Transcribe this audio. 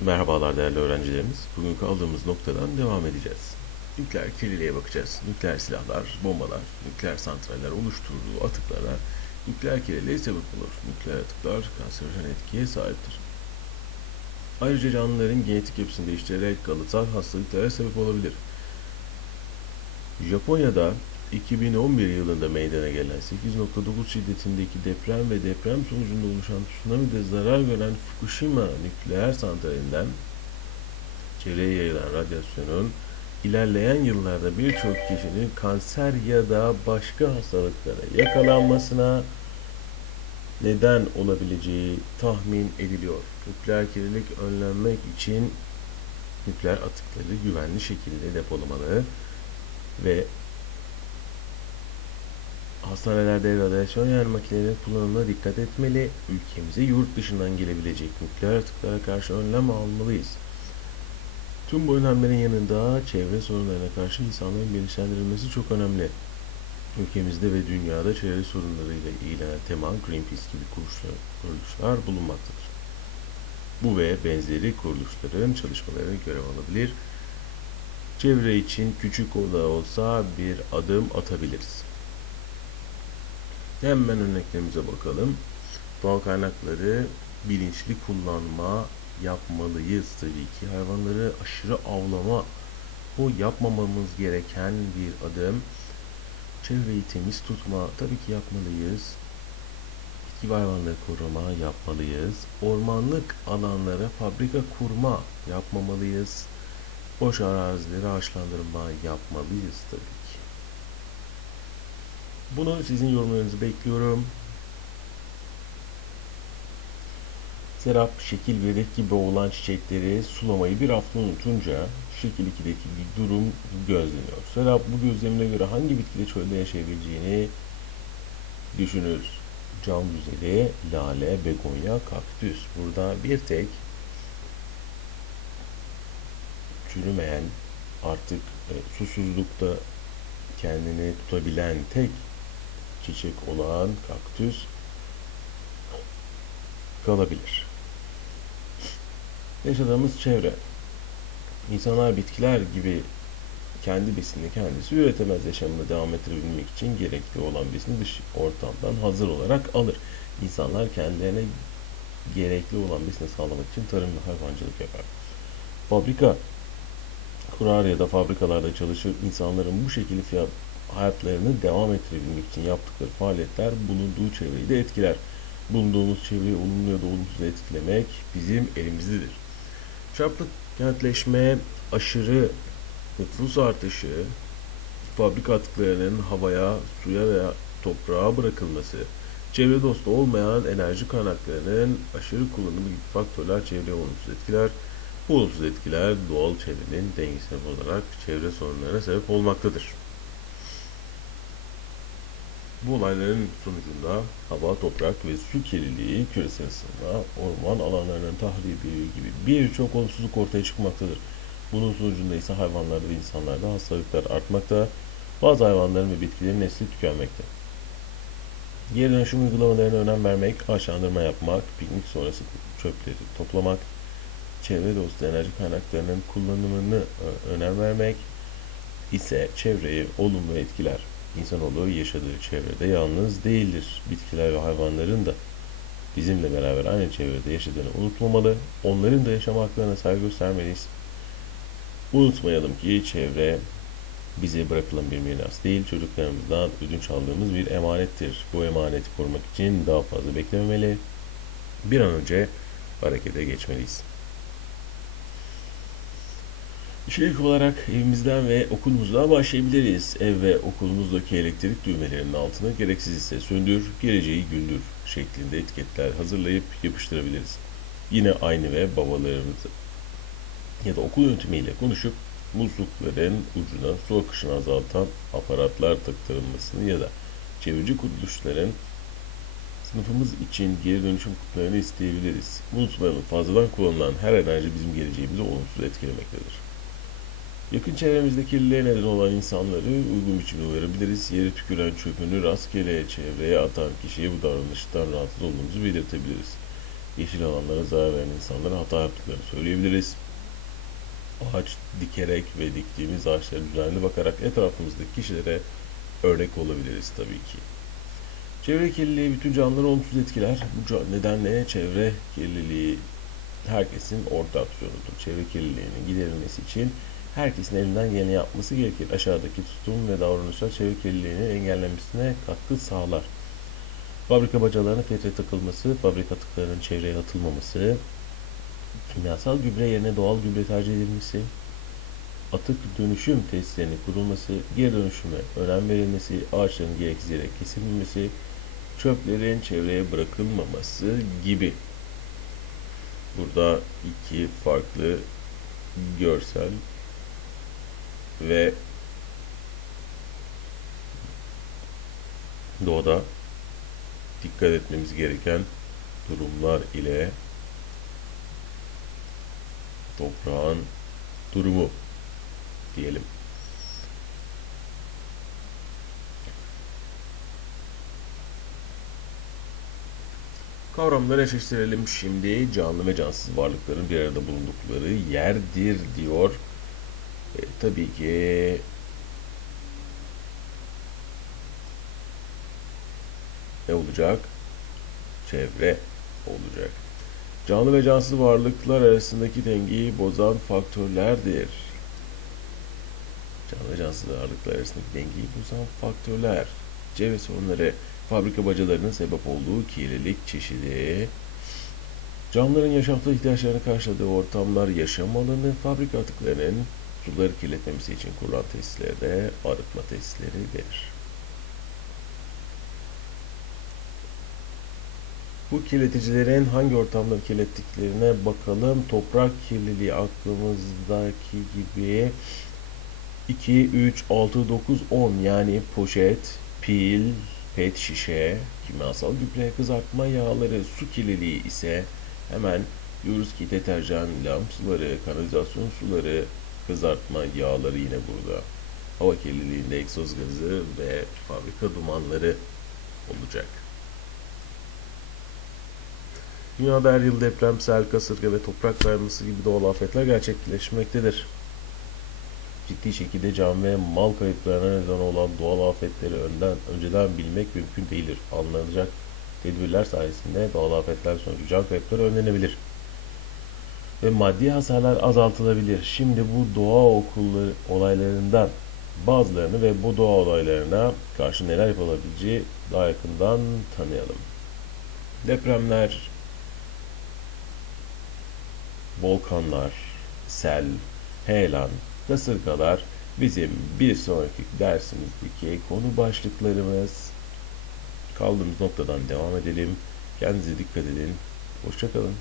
Merhabalar değerli öğrencilerimiz. Bugün kaldığımız noktadan devam edeceğiz. Nükleer kirliliğe bakacağız. Nükleer silahlar, bombalar, nükleer santraller oluşturduğu atıklara nükleer kirliliğe sebep olur. Nükleer atıklar kanserojen etkiye sahiptir. Ayrıca canlıların genetik yapısını değiştirerek kalıtsal hastalıklara sebep olabilir. Japonya'da 2011 yılında meydana gelen 8.9 şiddetindeki deprem ve deprem sonucunda oluşan tsunami'de zarar gören Fukushima nükleer santralinden çevreye yayılan radyasyonun ilerleyen yıllarda birçok kişinin kanser ya da başka hastalıklara yakalanmasına neden olabileceği tahmin ediliyor. Nükleer kirlilik önlenmek için nükleer atıkları güvenli şekilde depolamalı ve Hastanelerde radyasyon yayar makinelerinin kullanımına dikkat etmeli. Ülkemize yurt dışından gelebilecek nükleer atıklara karşı önlem almalıyız. Tüm bu önlemlerin yanında çevre sorunlarına karşı insanların bilinçlendirilmesi çok önemli. Ülkemizde ve dünyada çevre sorunlarıyla ilgilenen tema Greenpeace gibi kuruluşlar, kuruluşlar bulunmaktadır. Bu ve benzeri kuruluşların çalışmalarını görev alabilir. Çevre için küçük olsa bir adım atabiliriz. Hemen örneklerimize bakalım. Doğal kaynakları bilinçli kullanma yapmalıyız tabii ki. Hayvanları aşırı avlama bu yapmamamız gereken bir adım. Çevreyi temiz tutma tabii ki yapmalıyız. Bitki ve hayvanları koruma yapmalıyız. Ormanlık alanlara fabrika kurma yapmamalıyız. Boş arazileri ağaçlandırma yapmalıyız tabii ki. Bunu sizin yorumlarınızı bekliyorum. Serap şekil 1'deki gibi olan çiçekleri sulamayı bir hafta unutunca şekil 2'deki bir durum gözleniyor. Serap bu gözlemine göre hangi bitkide çölde yaşayabileceğini düşünür. Cam güzeli, lale, begonya, kaktüs. Burada bir tek çürümeyen artık e, susuzlukta kendini tutabilen tek çiçek olan kaktüs kalabilir. Yaşadığımız çevre. İnsanlar bitkiler gibi kendi besinini kendisi üretemez yaşamını devam ettirebilmek için gerekli olan besini dış ortamdan hazır olarak alır. İnsanlar kendilerine gerekli olan besini sağlamak için tarım ve hayvancılık yapar. Fabrika kurar ya da fabrikalarda çalışır insanların bu şekilde fiyat hayatlarını devam ettirebilmek için yaptıkları faaliyetler bulunduğu çevreyi de etkiler. Bulunduğumuz çevreyi olumlu ya da olumsuz etkilemek bizim elimizdedir. Çarpık kentleşme, aşırı nüfus artışı, fabrika atıklarının havaya, suya veya toprağa bırakılması, çevre dostu olmayan enerji kaynaklarının aşırı kullanımı gibi faktörler çevreyi olumsuz etkiler. Bu olumsuz etkiler doğal çevrenin dengesini bozarak çevre sorunlarına sebep olmaktadır. Bu olayların sonucunda hava, toprak ve su kirliliği, küresel ısınma, orman alanlarının tahribi gibi birçok olumsuzluk ortaya çıkmaktadır. Bunun sonucunda ise hayvanlarda ve insanlarda hastalıklar artmakta, bazı hayvanların ve bitkilerin nesli tükenmekte. Geri dönüşüm uygulamalarına önem vermek, ağaçlandırma yapmak, piknik sonrası çöpleri toplamak, çevre dostu enerji kaynaklarının kullanımını e, önem vermek ise çevreyi olumlu etkiler. İnsanoğlu yaşadığı çevrede yalnız değildir. Bitkiler ve hayvanların da bizimle beraber aynı çevrede yaşadığını unutmamalı. Onların da yaşam haklarına saygı göstermeliyiz. Unutmayalım ki çevre bize bırakılan bir miras değil, çocuklarımızdan ödünç aldığımız bir emanettir. Bu emaneti korumak için daha fazla beklememeli. Bir an önce harekete geçmeliyiz. İçerik olarak evimizden ve okulumuzdan başlayabiliriz. Ev ve okulumuzdaki elektrik düğmelerinin altına gereksiz ise söndür, geleceği güldür şeklinde etiketler hazırlayıp yapıştırabiliriz. Yine aynı ve babalarımızı ya da okul yönetimiyle konuşup muslukların ucuna su akışını azaltan aparatlar taktırılmasını ya da çevreci kuruluşların sınıfımız için geri dönüşüm kutularını isteyebiliriz. Unutmayalım fazladan kullanılan her enerji bizim geleceğimizi olumsuz etkilemektedir. Yakın çevremizde kirliliğe neden olan insanları uygun biçimde uyarabiliriz. Yere tüküren çöpünü rastgele çevreye atan kişiye bu davranıştan rahatsız olduğumuzu belirtebiliriz. yeşil alanlara zarar veren insanlara hata yaptıklarını söyleyebiliriz. Ağaç dikerek ve diktiğimiz ağaçlara düzenli bakarak etrafımızdaki kişilere örnek olabiliriz tabii ki. Çevre kirliliği bütün canlıları olumsuz etkiler. Bu nedenle çevre kirliliği herkesin ortak sorunudur. Çevre kirliliğinin giderilmesi için herkesin elinden geleni yapması gerekir. Aşağıdaki tutum ve davranışlar çevre kirliliğinin engellenmesine katkı sağlar. Fabrika bacalarına filtre takılması, fabrika atıklarının çevreye atılmaması, kimyasal gübre yerine doğal gübre tercih edilmesi, atık dönüşüm tesislerinin kurulması, geri dönüşüme önem verilmesi, ağaçların gereksiz yere kesilmemesi, çöplerin çevreye bırakılmaması gibi. Burada iki farklı görsel ve doğada dikkat etmemiz gereken durumlar ile toprağın durumu diyelim. Kavramları eşleştirelim şimdi. Canlı ve cansız varlıkların bir arada bulundukları yerdir diyor. E, tabii ki ne olacak? Çevre olacak. Canlı ve cansız varlıklar arasındaki dengeyi bozan faktörlerdir. Canlı ve cansız varlıklar arasındaki dengeyi bozan faktörler. Çevre sorunları, fabrika bacalarının sebep olduğu kirlilik çeşidi, canlıların yaşantı ihtiyaçlarını karşıladığı ortamlar, yaşam alanı, fabrika atıklarının suları kirletmemesi için kurulan tesislerde arıtma tesisleridir. Bu kirleticilerin hangi ortamları kirlettiklerine bakalım. Toprak kirliliği aklımızdaki gibi 2, 3, 6, 9, 10 yani poşet, pil, pet şişe, kimyasal gübre, kızartma yağları, su kirliliği ise hemen diyoruz ki deterjan, lağım suları, kanalizasyon suları, kızartma yağları yine burada. Hava kirliliğinde egzoz gazı ve fabrika dumanları olacak. Dünyada her yıl deprem, sel, kasırga ve toprak kayması gibi doğal afetler gerçekleşmektedir. Ciddi şekilde can ve mal kayıplarına neden olan doğal afetleri önden, önceden bilmek mümkün değildir. Alınacak tedbirler sayesinde doğal afetler sonucu can kayıpları önlenebilir. Ve maddi hasarlar azaltılabilir. Şimdi bu doğa okulları olaylarından bazılarını ve bu doğa olaylarına karşı neler yapılabileceği daha yakından tanıyalım. Depremler, volkanlar, sel, heyelan, kasırgalar bizim bir sonraki dersimizdeki konu başlıklarımız. Kaldığımız noktadan devam edelim. Kendinize dikkat edin. Hoşçakalın.